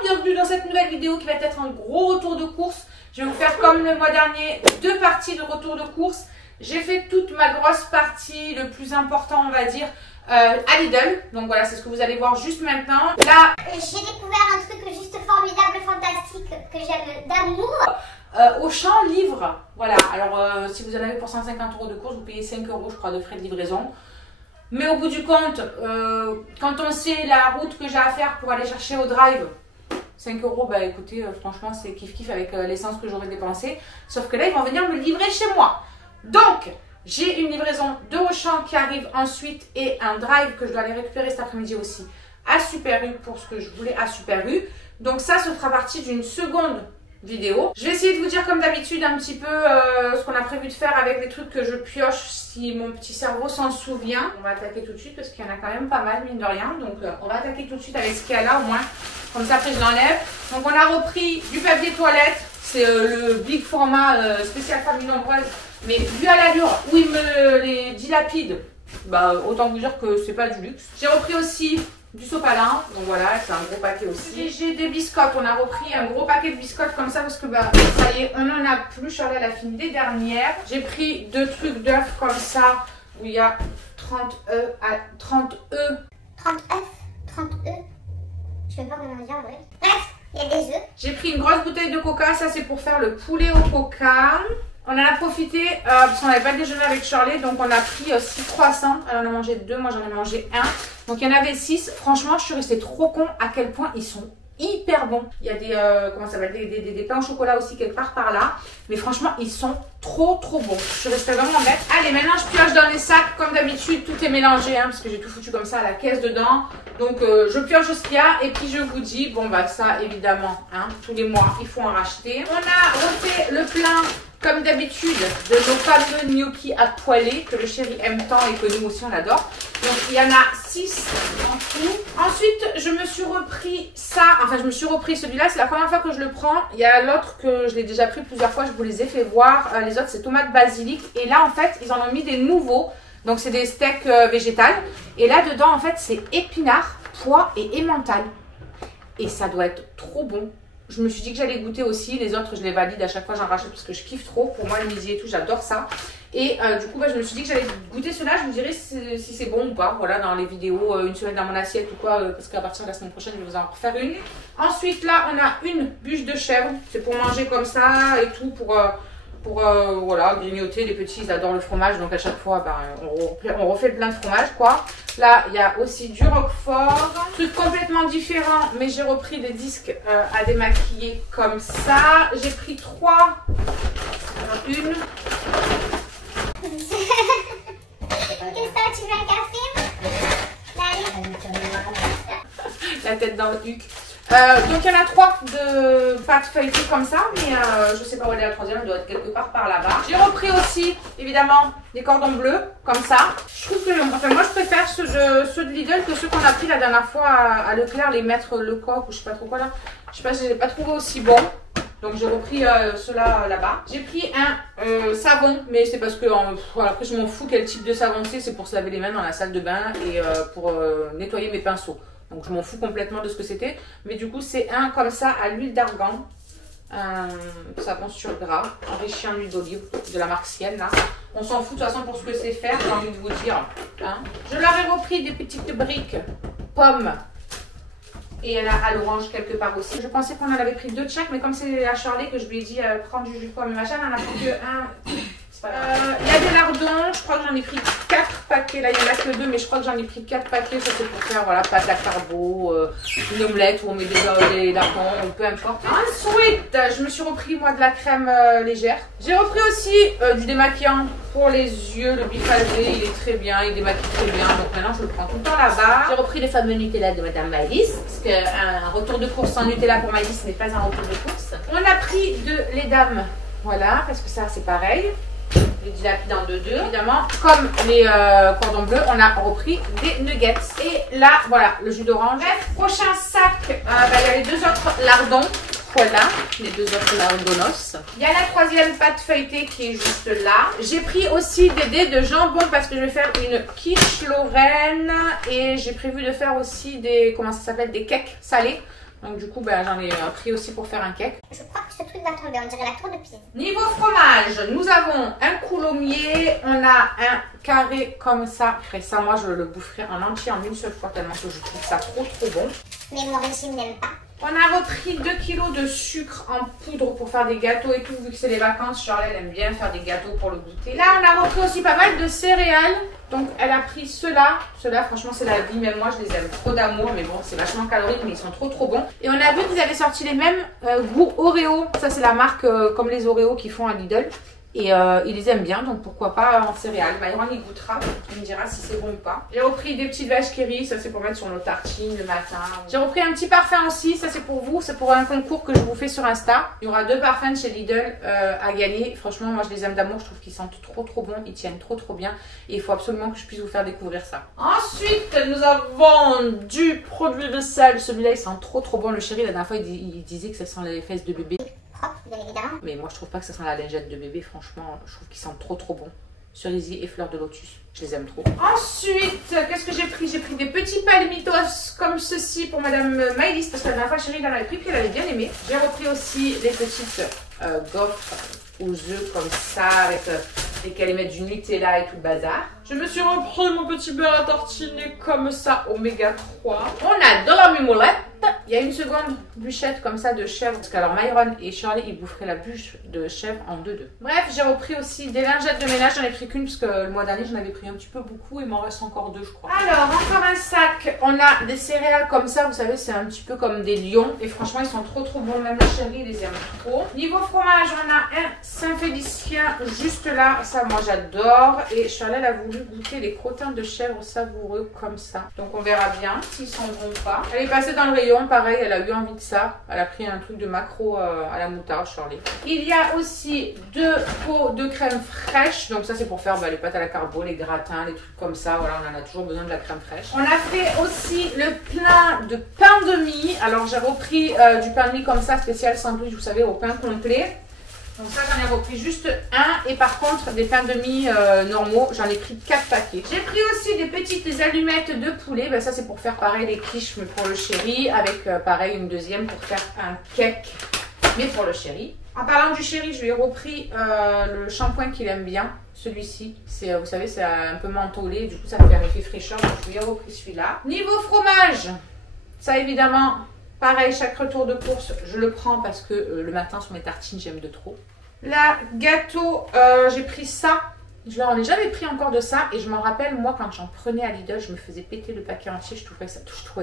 bienvenue dans cette nouvelle vidéo qui va être un gros retour de course. Je vais vous faire comme le mois dernier, 2 parties de retour de course. J'ai fait toute ma grosse partie, le plus important on va dire, à Lidl. Donc voilà, c'est ce que vous allez voir juste maintenant. Là, j'ai découvert un truc juste formidable, fantastique, que j'aime d'amour. Auchan livre. Voilà, alors si vous en avez pour 150 € de course, vous payez 5 € je crois de frais de livraison. Mais au bout du compte, quand on sait la route que j'ai à faire pour aller chercher au drive, 5 €, bah écoutez, franchement c'est kiff avec l'essence que j'aurais dépensée. Sauf que là, ils vont venir me le livrer chez moi. Donc, j'ai une livraison de Auchan qui arrive ensuite et un drive que je dois aller récupérer cet après-midi aussi à Super U pour ce que je voulais à Super U. Donc ça, ce fera partie d'une seconde vidéo. Je vais essayer de vous dire comme d'habitude un petit peu ce qu'on a prévu de faire avec les trucs que je pioche si mon petit cerveau s'en souvient. On va attaquer tout de suite parce qu'il y en a quand même pas mal mine de rien. Donc on va attaquer tout de suite avec ce qu'il y a là au moins. Comme ça après je l'enlève. Donc on a repris du papier toilette. C'est le big format spécial famille nombreuse. Mais vu à l'allure où il me les dilapide, bah autant vous dire que c'est pas du luxe. J'ai repris aussi du sopalin, donc voilà, c'est un gros paquet aussi. J'ai des biscottes, on a repris un gros paquet de biscottes comme ça parce que bah ça y est, on en a plus. Charlotte a fini des dernières. J'ai pris 2 trucs d'œufs comme ça où il y a 30 œufs. 30 œufs. Je vais pas comment dire en vrai. Bref, il y a des œufs. J'ai pris une grosse bouteille de coca, ça c'est pour faire le poulet au coca. On en a profité parce qu'on n'avait pas déjeuné avec Charlie, donc on a pris 6 croissants. Elle en a mangé 2, moi j'en ai mangé 1. Donc il y en avait 6. Franchement, je suis restée trop con à quel point ils sont hyper bons. Il y a des, comment ça s'appelle, des pains au chocolat aussi quelque part par là. Mais franchement, ils sont trop bons. Je suis restée vraiment bête. Allez, maintenant je pioche dans les sacs. Comme d'habitude, tout est mélangé hein, parce que j'ai tout foutu comme ça à la caisse dedans. Donc je pioche ce qu'il y a et puis je vous dis, bon bah ça évidemment, hein, tous les mois, il faut en racheter. On a refait le plein comme d'habitude de nos fameux gnocchis à poêler que le chéri aime tant et que nous aussi on adore. Donc il y en a 6 en tout. Ensuite je me suis repris ça, enfin je me suis repris celui-là, c'est la première fois que je le prends. Il y a l'autre que je l'ai déjà pris plusieurs fois, je vous les ai fait voir. Les autres c'est tomate basilic et là en fait ils en ont mis des nouveaux. Donc c'est des steaks végétales et là dedans en fait c'est épinards, pois et emmental. Et ça doit être trop bon. Je me suis dit que j'allais goûter aussi. Les autres, je les valide à chaque fois, j'en rachète parce que je kiffe trop. Pour moi, le midi et tout, j'adore ça. Et du coup, bah, je me suis dit que j'allais goûter cela. Je vous dirai si c'est bon ou pas. Voilà, dans les vidéos, une semaine dans mon assiette ou quoi. Parce qu'à partir de la semaine prochaine, je vais vous en refaire une. Ensuite, là, on a une bûche de chèvre. C'est pour manger comme ça et tout. Voilà, grignoter. Les petits, ils adorent le fromage. Donc à chaque fois, bah, on refait le plein de fromage, quoi. Là, il y a aussi du roquefort. Truc complètement différent, mais j'ai repris des disques à démaquiller comme ça. J'ai pris 3. Alors, une. Qu'est-ce que tu veux un café? La tête dans le huc. Donc il y en a 3 de pâte feuilletée comme ça, mais je sais pas où elle est la troisième, elle doit être quelque part par là-bas. J'ai repris aussi évidemment des cordons bleus comme ça. Je trouve que, enfin moi je préfère ceux de Lidl que ceux qu'on a pris la dernière fois à Leclerc, les maîtres Lecoq ou je sais pas trop quoi là. Je sais pas, je les ai pas trouvés aussi bons. Donc j'ai repris ceux-là là-bas. J'ai pris un savon, mais c'est parce que voilà, après je m'en fous quel type de savon c'est pour se laver les mains dans la salle de bain et pour nettoyer mes pinceaux. Donc je m'en fous complètement de ce que c'était. Mais du coup c'est un comme ça à l'huile d'argan. Savon sur gras, enrichi en huile d'olive de la marque Sienne là. On s'en fout de toute façon pour ce que c'est faire, j'ai envie de vous dire. Hein. Je leur ai repris des petites briques pommes. Et il y en a à l'orange quelque part aussi. Je pensais qu'on en avait pris 2 de chaque, mais comme c'est à Charlie que je lui ai dit prendre du jus de pomme et machin, on en a pris que 1. Il y a des lardons, je crois que j'en ai pris 4 paquets. Là, il n'y en a que 2, mais je crois que j'en ai pris 4 paquets. Ça, c'est pour faire voilà, pâte à carbo, une omelette où on met des lardons, peu importe. Ensuite, je me suis repris moi de la crème légère. J'ai repris aussi du démaquillant pour les yeux. Le Bifagé, il est très bien, il démaquille très bien. Donc maintenant, je le prends tout le temps là-bas. J'ai repris les fameux Nutella de Madame Maëlys, parce qu'un retour de course sans Nutella pour Maëlys n'est pas un retour de course. On a pris de lait d'âme, voilà, parce que ça, c'est pareil. Les dilapide en 2-2 évidemment. Comme les cordons bleus, on a repris des nuggets. Et là, voilà, le jus d'orange. Bref, prochain sac, il y a les 2 autres lardons. Voilà, les 2 autres lardonnos. Il y a la 3e pâte feuilletée qui est juste là. J'ai pris aussi des dés de jambon parce que je vais faire une quiche Lorraine. Et j'ai prévu de faire aussi des, comment ça s'appelle, des cakes salés. Donc du coup, bah, j'en ai pris aussi pour faire un cake. Je crois que ce truc va tomber, on dirait la tour de Pise. Niveau fromage, nous avons un coulommiers, on a un carré comme ça. Et ça, moi, je le boufferai en entier en une seule fois tellement que je trouve ça trop bon. Mais mon régime n'aime pas. On a repris 2 kg de sucre en poudre pour faire des gâteaux et tout. Vu que c'est les vacances, Charlotte aime bien faire des gâteaux pour le goûter. Là, on a repris aussi pas mal de céréales. Donc, elle a pris ceux-là. Ceux-là, franchement, c'est la vie. Même moi, je les aime trop d'amour. Mais bon, c'est vachement calorique, mais ils sont trop bons. Et on a vu qu'ils avaient sorti les mêmes goûts Oreo. Ça, c'est la marque comme les Oreo qu'ils font à Lidl. Et ils les aiment bien, donc pourquoi pas en céréales. Myron il goûtera, il me dira si c'est bon ou pas. J'ai repris des petites vaches qui rient, ça c'est pour mettre sur nos tartines le matin. J'ai repris un petit parfum aussi, ça c'est pour vous, c'est pour un concours que je vous fais sur Insta. Il y aura 2 parfums de chez Lidl à gagner. Franchement, moi je les aime d'amour, je trouve qu'ils sentent trop bons, ils tiennent trop bien. Et il faut absolument que je puisse vous faire découvrir ça. Ensuite, nous avons du produit vaisselle. Celui-là il sent trop bon. Le chéri, la dernière fois, il disait que ça sent les fesses de bébé. Bien évidemment. Mais moi je trouve pas que ça sent la lingette de bébé, franchement je trouve qu'ils sentent trop bon. Cerisier et fleur de lotus, je les aime trop. Ensuite, qu'est-ce que j'ai pris? J'ai pris des petits palmitos comme ceci pour Madame Maëlys parce que la dernière fois chérie elle en avait pris puis elle avait bien aimé. J'ai repris aussi des petites gaufres aux œufs comme ça avec lesquelles ils mettent du Nutella et tout le bazar. Je me suis repris mon petit beurre à tartiner comme ça, oméga 3. On a de la mimolette. Il y a une seconde bûchette comme ça de chèvre. Parce que alors Myron et Shirley ils boufferaient la bûche de chèvre en 2-2. Bref, j'ai repris aussi des lingettes de ménage. J'en ai pris qu'une parce que le mois dernier j'en avais pris un petit peu beaucoup. Il m'en reste encore 2 je crois. Alors encore un sac. On a des céréales comme ça. Vous savez c'est un petit peu comme des lions. Et franchement ils sont trop bons. Même la chérie les aime trop. Niveau fromage on a un Saint-Félicien juste là. Ça moi j'adore. Et Shirley elle a voulu goûter les crottins de chèvre savoureux comme ça. Donc on verra bien s'ils sont bons ou pas. Elle est passée dans le rayon. Pareil, elle a eu envie de ça. Elle a pris un truc de maquereau à la moutarde, Charlie. Il y a aussi 2 pots de crème fraîche. Donc ça, c'est pour faire les pâtes à la carbo, les gratins, les trucs comme ça. Voilà, on en a toujours besoin de la crème fraîche. On a fait aussi le plein de pain de mie. Alors j'ai repris du pain de mie comme ça, spécial sandwich, vous savez, au pain complet. Donc ça j'en ai repris juste un et par contre des pains de mie normaux j'en ai pris 4 paquets. J'ai pris aussi des petites allumettes de poulet, ben, ça c'est pour faire pareil les quiches mais pour le chéri avec pareil une deuxième pour faire un cake mais pour le chéri. En parlant du chéri je lui ai repris le shampoing qu'il aime bien, celui-ci, c'est vous savez c'est un peu mentholé du coup ça fait un effet fraîcheur donc je lui ai repris celui-là. Niveau fromage, ça évidemment pareil, chaque retour de course, je le prends parce que le matin sur mes tartines, j'aime de trop. Là, gâteau, j'ai pris ça. Je leur en ai jamais pris encore de ça. Et je m'en rappelle, moi, quand j'en prenais à Lidl, je me faisais péter le paquet entier. Je trouvais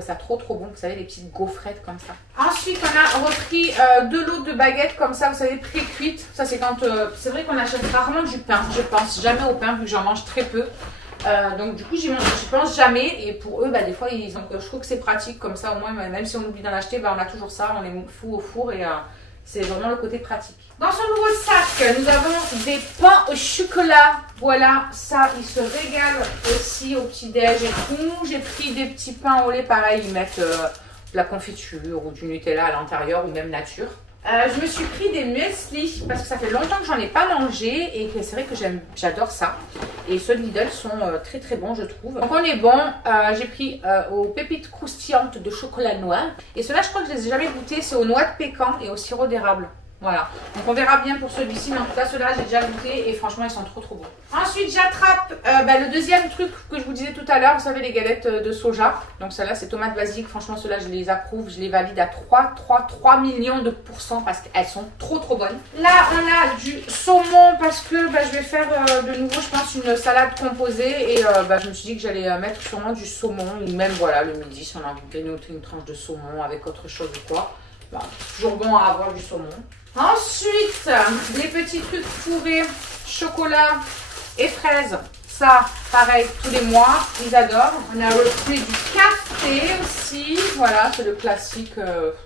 ça trop bon. Vous savez, les petites gaufrettes comme ça. Ensuite, on a repris 2 lots de baguettes comme ça, vous savez, pré-cuites. Ça, c'est quand... c'est vrai qu'on achète rarement du pain. Je pense jamais au pain vu que j'en mange très peu. Donc du coup j'y pense jamais et pour eux des fois je trouve que c'est pratique comme ça au moins même si on oublie d'en acheter on a toujours ça, on les fout au four et c'est vraiment le côté pratique. Dans ce nouveau sac nous avons des pains au chocolat, voilà ça ils se régalent aussi au petit déj et tout. J'ai pris des petits pains au lait pareil, ils mettent de la confiture ou du Nutella à l'intérieur ou même nature. Je me suis pris des muesli parce que ça fait longtemps que j'en ai pas mangé et que c'est vrai que j'adore ça. Et ceux de Lidl sont très bons je trouve. Donc on est bon. J'ai pris aux pépites croustillantes de chocolat noir. Et ceux-là je crois que je les ai jamais goûtés. C'est aux noix de pécan et au sirop d'érable. Voilà. Donc on verra bien pour celui-ci. Mais en tout cas ceux-là j'ai déjà goûté et franchement ils sont trop bons. Ensuite j'attrape le deuxième truc que je vous disais tout à l'heure. Vous savez les galettes de soja. Donc celle-là c'est tomate basique. Franchement ceux-là je les approuve. Je les valide à 3 millions de % parce qu'elles sont trop bonnes. Là on a du saumon parce que je vais faire de nouveau je pense une salade composée. Et je me suis dit que j'allais mettre sûrement du saumon. Ou même voilà le midi si on a envie de grignoter une tranche de saumon avec autre chose ou quoi. Toujours bon à avoir du saumon. Ensuite, les petits trucs fourrés, chocolat et fraises. Ça, pareil, tous les mois, ils adorent. On a repris du café aussi. Voilà, c'est le classique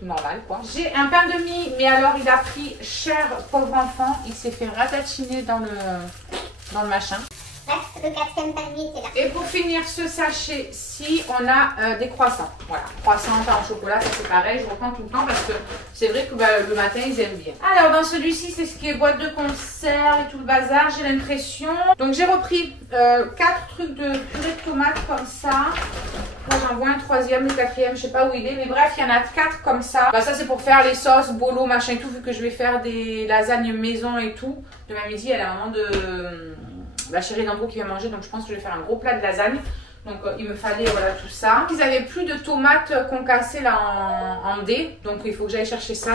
normal, quoi. J'ai un pain de mie, mais alors il a pris cher, pauvre enfant. Il s'est fait ratatiner dans le machin. Bref, le 4e pain de mie était là. Et pour finir ce sachet-ci, on a des croissants. Voilà, croissants, pain au chocolat, ça c'est pareil, je reprends tout le temps parce que c'est vrai que le matin ils aiment bien. Alors dans celui-ci, c'est ce qui est boîte de conserve et tout le bazar, j'ai l'impression. Donc j'ai repris 4 trucs de purée de tomates comme ça. Là j'en vois un troisième, le quatrième, je sais pas où il est, mais bref, il y en a 4 comme ça. Bah, ça c'est pour faire les sauces, bolo, machin et tout, vu que je vais faire des lasagnes maison et tout. Demain midi, elle a la maman de la chérie d'Andrew qui va manger, donc je pense que je vais faire un gros plat de lasagne. Donc il me fallait voilà tout ça. Ils avaient plus de tomates concassées là en dés, donc il faut que j'aille chercher ça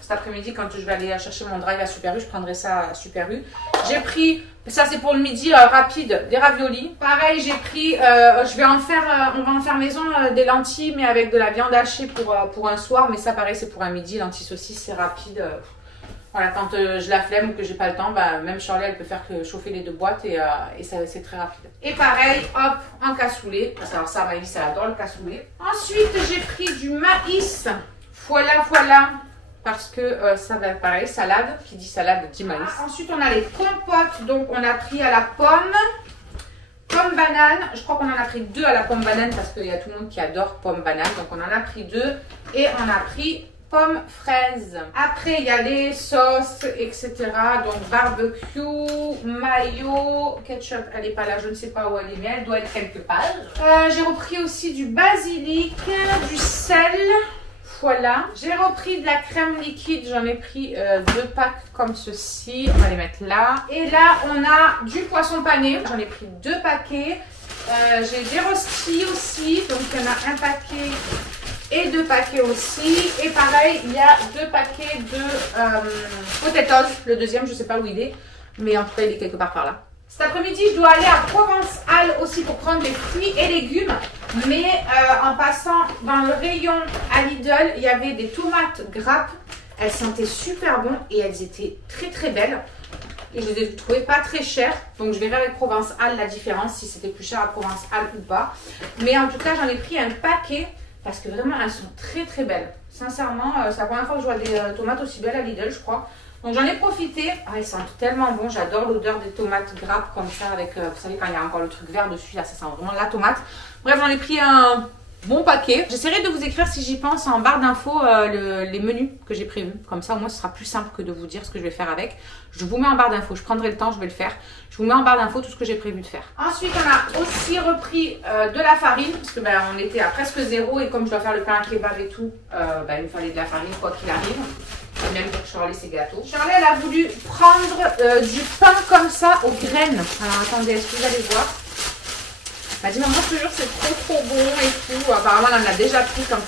cet après-midi quand je vais aller chercher mon drive à Super U. Je prendrai ça à Super U. J'ai pris, ça c'est pour le midi rapide, des raviolis. Pareil, j'ai pris, je vais en faire, on va en faire maison des lentilles mais avec de la viande hachée pour un soir. Mais ça pareil c'est pour un midi, lentilles saucisses, c'est rapide. Voilà, quand je la flemme ou que j'ai pas le temps, bah, même Shirley elle peut faire que chauffer les 2 boîtes et ça c'est très rapide. Et pareil, hop, en cassoulet. Alors ça, Maëlys elle adore le cassoulet. Ensuite j'ai pris du maïs. Voilà, voilà. Parce que ça va pareil, salade. Qui dit salade dit maïs. Ensuite on a les compotes. Donc on a pris à la pomme. Pomme banane. Je crois qu'on en a pris 2 à la pomme banane parce qu'il y a tout le monde qui adore pomme banane. Donc on en a pris 2. Et on a pris pomme fraise. Après il y a les sauces etc. Donc barbecue, mayo, ketchup elle n'est pas là, je ne sais pas où elle est mais elle doit être quelque part. J'ai repris aussi du basilic, du sel. Voilà. J'ai repris de la crème liquide, j'en ai pris 2 packs comme ceci. On va les mettre là. Et là on a du poisson pané, j'en ai pris 2 paquets. J'ai des rostis aussi, donc il y en a un paquet et 2 paquets aussi. Et pareil, il y a 2 paquets de potatoes. Le deuxième, je ne sais pas où il est, mais en tout cas, il est quelque part par là. Cet après-midi, je dois aller à Provence-Alpes aussi pour prendre des fruits et légumes. Mais en passant dans le rayon à Lidl, il y avait des tomates grappes. Elles sentaient super bon et elles étaient très très belles. Et je les ai trouvées pas très chères. Donc je verrai avec Provence-Alpes la différence, si c'était plus cher à Provence-Alpes ou pas. Mais en tout cas, j'en ai pris un paquet. Parce que vraiment, elles sont très très belles. Sincèrement, c'est la première fois que je vois des tomates aussi belles à Lidl, je crois. Donc j'en ai profité. Ah, elles sentent tellement bon. J'adore l'odeur des tomates grappes comme ça. Avec, vous savez, quand il y a encore le truc vert dessus, là, ça sent vraiment la tomate. Bref, j'en ai pris un bon paquet. J'essaierai de vous écrire, si j'y pense, en barre d'infos les menus que j'ai prévus. Comme ça, au moins, ce sera plus simple que de vous dire ce que je vais faire avec. Je vous mets en barre d'infos. Je prendrai le temps, je vais le faire. Je vous mets en barre d'infos tout ce que j'ai prévu de faire. Ensuite, on a aussi repris de la farine. Parce que ben, on était à presque 0. Et comme je dois faire le pain à kebab et tout, ben, il me fallait de la farine quoi qu'il arrive. Et même pour Shirley ses gâteaux. Shirley, elle a voulu prendre du pain comme ça aux graines. Alors, attendez, est-ce que vous allez voir? Elle m'a dit, maman, je te jure, c'est trop bon et tout. Apparemment, elle en a déjà pris quand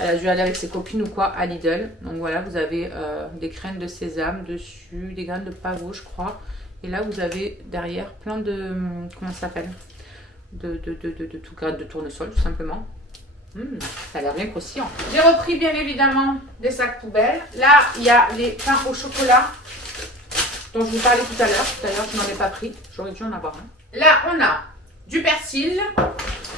elle a dû aller avec ses copines ou quoi à Lidl. Donc voilà, vous avez des graines de sésame dessus, des graines de pavot, je crois. Et là, vous avez derrière plein de, comment ça s'appelle, de graines de tournesol, tout simplement. Ça a l'air bien croustillant. J'ai repris, bien évidemment, des sacs poubelles. Là, il y a les pains au chocolat dont je vous parlais tout à l'heure. D'ailleurs, je n'en ai pas pris. J'aurais dû en avoir un. Là, on a du persil,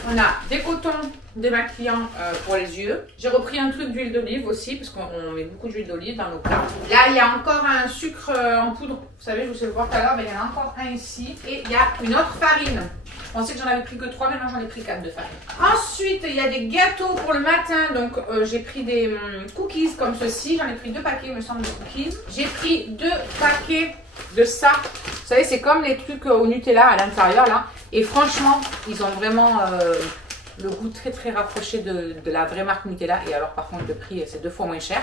on a des cotons démaquillants pour les yeux. J'ai repris un truc d'huile d'olive aussi parce qu'on met beaucoup d'huile d'olive dans nos plats. Là il y a encore un sucre en poudre, vous savez je vous ai le voir tout à l'heure, mais il y en a encore un ici. Et il y a une autre farine. Je pensais que j'en avais pris que 3, maintenant j'en ai pris 4 de farine. Ensuite il y a des gâteaux pour le matin, donc j'ai pris des cookies comme ceci. J'en ai pris 2 paquets il me semble de cookies. J'ai pris 2 paquets de ça. Vous savez c'est comme les trucs au Nutella à l'intérieur là. Et franchement, ils ont vraiment le goût très très rapproché de la vraie marque Nutella. Et alors par contre le prix c'est 2 fois moins cher.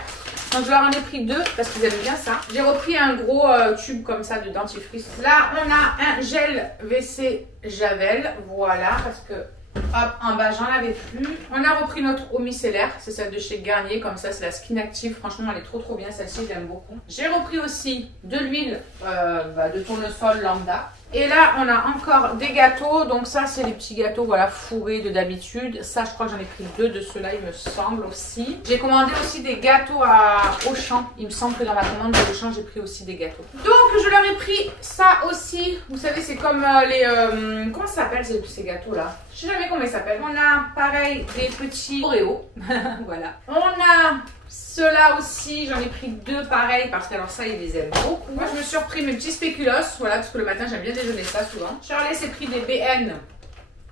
Donc je leur en ai pris 2 parce qu'ils aiment bien ça. J'ai repris un gros tube comme ça de dentifrice. Là on a un gel WC Javel. Voilà parce que hop en bas j'en avais plus. On a repris notre eau micellaire. C'est celle de chez Garnier comme ça. C'est la Skin Active. Franchement elle est trop bien celle-ci. J'aime beaucoup. J'ai repris aussi de l'huile de tournesol lambda. Et là, on a encore des gâteaux. Donc ça, c'est les petits gâteaux voilà, fourrés de d'habitude. Ça, je crois que j'en ai pris 2 de ceux-là, il me semble aussi. J'ai commandé aussi des gâteaux à Auchan. Il me semble que dans la commande de Auchan, j'ai pris aussi des gâteaux. Donc, je leur ai pris ça aussi. Vous savez, c'est comme les... comment ça s'appelle ces gâteaux-là? Je sais jamais comment ils s'appellent. On a, pareil, des petits Oreo. Voilà. On a... ceux-là aussi, j'en ai pris 2 pareils parce que alors ça, ils les aiment beaucoup. Moi, je me suis repris mes petits spéculoos, voilà, parce que le matin, j'aime bien déjeuner ça souvent. Shirley s'est pris des BN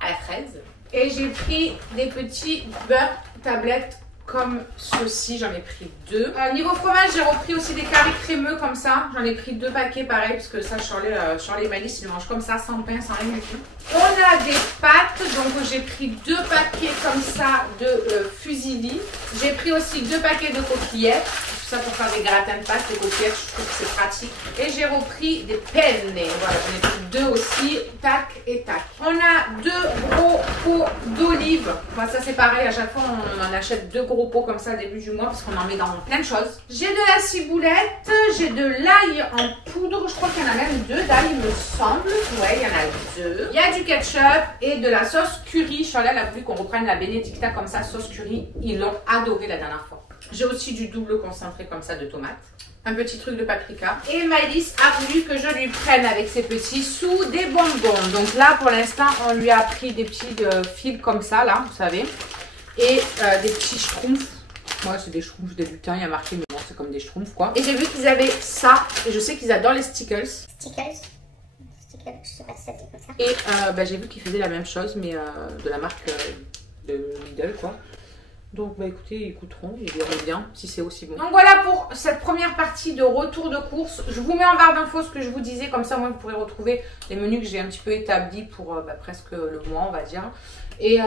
à la fraise. Et j'ai pris des petits beurre tablettes comme ceci, j'en ai pris 2. Niveau fromage, j'ai repris aussi des carrés crémeux comme ça. J'en ai pris 2 paquets pareil, parce que ça, Charlie et Malice, ils mangent comme ça, sans pain, sans rien du tout. On a des pâtes, donc j'ai pris 2 paquets comme ça de fusilli. J'ai pris aussi 2 paquets de coquillettes. Tout ça pour faire des gratins de pâtes, des coquillettes, je trouve que c'est pratique. Et j'ai repris des penne. Voilà, j'en ai pris 2 aussi, tac et tac. On a 2 gros pots d'olives. Enfin, ça c'est pareil, à chaque fois on en achète 2 gros pots comme ça au début du mois parce qu'on en met dans plein de choses. J'ai de la ciboulette, j'ai de l'ail en poudre, je crois qu'il y en a même 2 d'ail il me semble. Ouais, il y en a 2. Il y a du ketchup et de la sauce curry. Charlie a voulu qu'on reprenne la Benedicta comme ça, sauce curry. Ils l'ont adoré la dernière fois. J'ai aussi du double concentré comme ça de tomates. Un petit truc de paprika. Et Malice a voulu que je lui prenne avec ses petits sous des bonbons. Donc là, pour l'instant, on lui a pris des petits fils comme ça, là, vous savez. Et des petits schtroumpfs. Moi, c'est des schtroumpfs de lutin, il y a marqué, mais bon, c'est comme des schtroumpfs, quoi. Et j'ai vu qu'ils avaient ça. Et je sais qu'ils adorent les stickles. Stickles, je sais pas si ça dit comme ça. Et j'ai vu qu'ils faisaient la même chose, mais de la marque de Lidl, quoi. Donc bah écoutez, ils coûteront, ils verront bien si c'est aussi bon. Donc voilà pour cette première partie de retour de course. Je vous mets en barre d'infos ce que je vous disais, comme ça moi vous pourrez retrouver les menus que j'ai un petit peu établis pour presque le mois on va dire. Et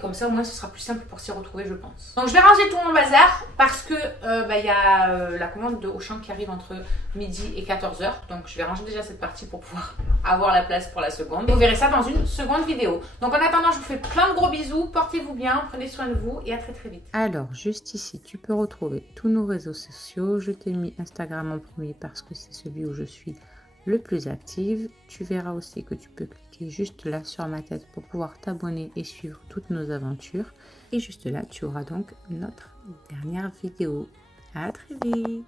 comme ça au moins ce sera plus simple pour s'y retrouver je pense. Donc je vais ranger tout mon bazar parce que y a la commande de Auchan qui arrive entre midi et 14 h. Donc je vais ranger déjà cette partie pour pouvoir avoir la place pour la seconde. Et vous verrez ça dans une seconde vidéo. Donc en attendant je vous fais plein de gros bisous, portez-vous bien, prenez soin de vous et à très vite. Alors juste ici tu peux retrouver tous nos réseaux sociaux. Je t'ai mis Instagram en premier parce que c'est celui où je suis le plus active. Tu verras aussi que tu peux cliquer juste là sur ma tête pour pouvoir t'abonner et suivre toutes nos aventures. Et juste là, tu auras donc notre dernière vidéo. À très vite!